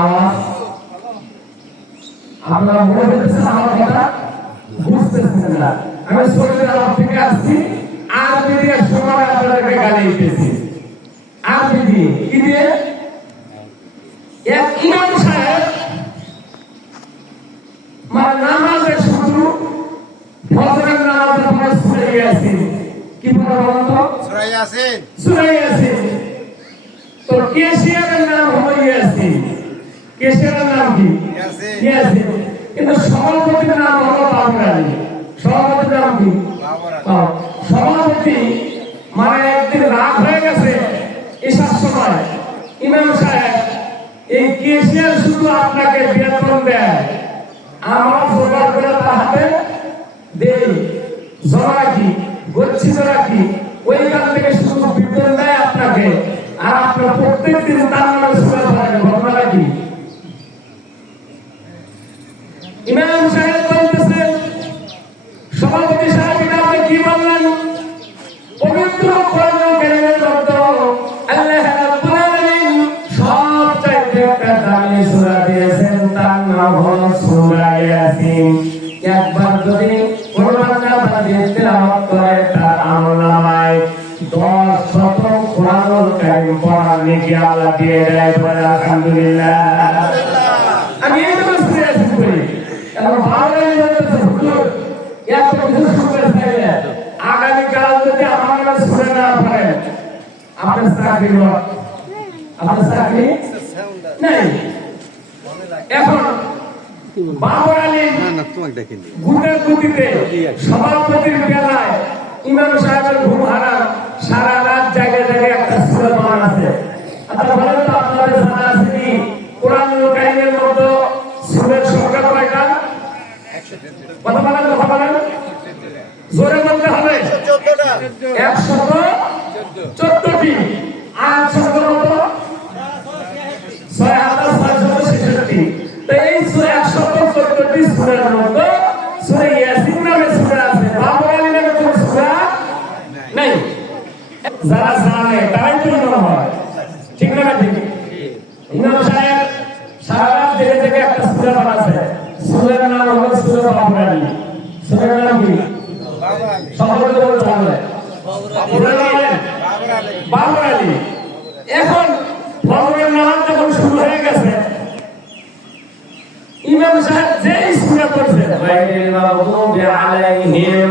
আওয়াজ। আপনারা মনে করতেছেন আসছি। আরবি দিয়ে সময় আপনাদেরকে গালি দিতেছি সাহেব মানে নামাজের শুরু ফজরের নামাজের পরে শুনে গেছি কি বলুন তো সূরা ইয়াসিন। শুনে গেছি তো কেশিয়ারের নাম হলো ইয়াসিন। কেশিয়ারের নাম কি? ইয়াসিন। ইয়াসিন। কিন্তু সভাপতির নাম হলো বাবর আলী সভাপতির নাম কি? বাবর আলী। বাবর। সভাপতি মানে একদিন রাত হয়ে গেছে এসার সময়। ইমাম সাহেব এই কেশিয়ার শুধু আপনাকে বেতন দেয়। আমরা জোগাড় করে তার হাতে দেই জমা রাখি গচ্ছিত রাখি। ওইখান থেকে শুধু বিদ্যুৎ দেয় আপনাকে। আর আপনার প্রত্যেক দিন তার পড়ার নেকি আল্লাহ দিয়ে দেয় বলে আলহামদুলিল্লাহ। আমি এই ইয়াসিন পড়ি এখন ভালো আগামীকাল যদি আমার নামে শুনে না পারেন আপনার চাকরি। আপনার চাকরি নেই? এখন বাবর আলী গুটের গুটিতে সভাপতির বেলায় ইমাম সাহেবের ঘুম হারাম সারা রাত জায়গায় জোরে বলতে হবে একশত চোদ্দটি আর মতো ছয় হাজার ছয়শত ছেষট্টি তো এই একশত চোদ্দটি সুরের মধ্যে সুরে ইয়াসিন নামে সুরা আছে বাবর নামে কোনো সুরা নেই যারা জানে তারাই তো হয়। ঠিক না না ঠিক ইমাম সাহেব সারা রাত জেগে জেগে একটা সুরা বানাচ্ছে। সুরের নাম হলো সুরা বাবর সুরের নাম কি? বাবর বলতে হবে বলে বলেন বাবর আলী বাবর আলী এখন হয়ে গেছে, ইমাম সাহেব যে ইসমিয়া করছে গায়রিল মাগদুবি আলাইহিম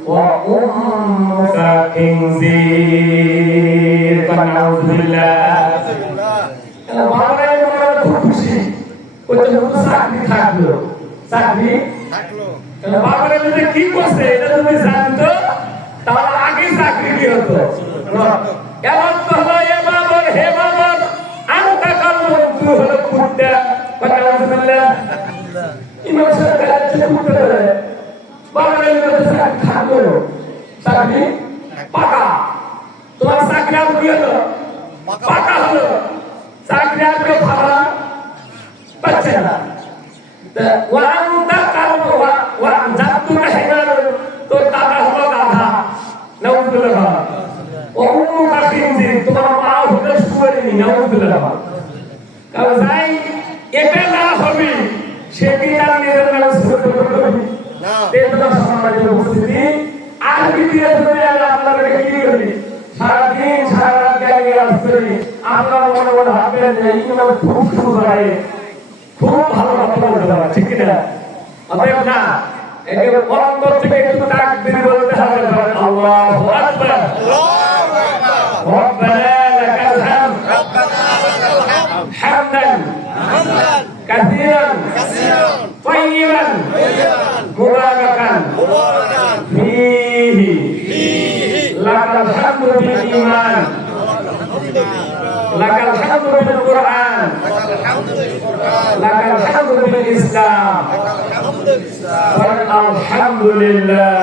ওয়া উম্মুকা কিনজির নাউযুবিল্লাহ বাবাই মনে খুব খুশি ওই তো নতুন চাকরি থাকল চাকরি থাকল বাবারে যদি কি করছে এটা যদি জানতো তাহলে আগে চাকরি কি হতো হে বাবর আনতা তুই হলো কুত্তা নাউযুবিল্লাহ ইমাম সাহেব কাছে কুত্তা ধরে বাবারে যদি চাকরি থাকল চাকরি পাকা তোমার চাকরি আর কি হলো পাকা হলো চাকরি দেবতা সম্মানিত উপস্থিতি। আর কি দিয়ে ধরে আপনাদের কি ভালো কথা বলতে kurangkan fihi. Lakal hamdu bil iman. Lakal hamdu bil quran. Lakal hamdu bil islam. Alhamdulillah.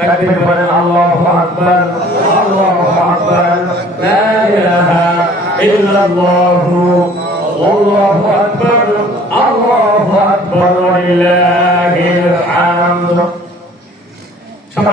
Takbir kepada Allah akbar. Allah akbar. La ilaha illallah. Allahu akbar.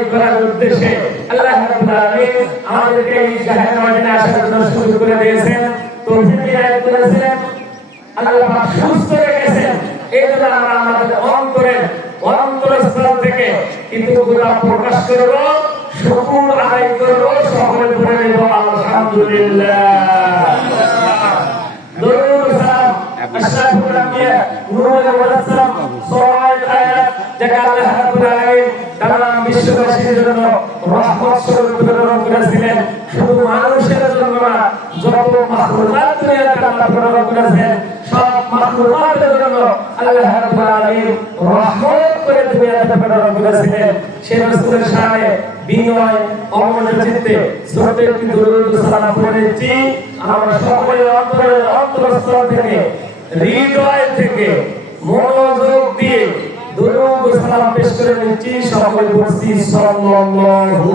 আদায় করার উদ্দেশ্যে আল্লাহ আমাদেরকে এই আসার জন্য সুযোগ করে দিয়েছেন। বিনায়ত আল্লাহ সুস্থ রেখেছেন এই জন্য আমরা আমাদের থেকে কিন্তু প্রকাশ করব শুকুর আদায় করব সকলে আলহামদুলিল্লাহ দরুদ সালাম আশরাফুল আম্বিয়া নূরুল মুজাসসাম সওয়াল আয়াত যাকে আল্লাহ রাব্বুল আলামিন তামাম বিশ্ববাসীর জন্য রহমত স্বরূপ প্রেরণ করেছিলেন শুধু মানুষের জন্য না যত মাখলুকাত দুনিয়াতে আল্লাহ প্রেরণ করেছেন। সব মাখলুকাতের জন্য আল্লাহ রাব্বুল আলামিন রহমত করে দুনিয়াতে প্রেরণ করেছিলেন সেই রাসূলের শানে বিনয় অমনের চিত্তে ছোট একটি সালাম পড়েছি। আমরা সকলে অন্তরের অন্তরস্থল থেকে, হৃদয় থেকে মনোযোগ দিয়ে দরুদ সালাম পেশ করে নিচ্ছি। সকলে বলছি সাল্লাল্লাহু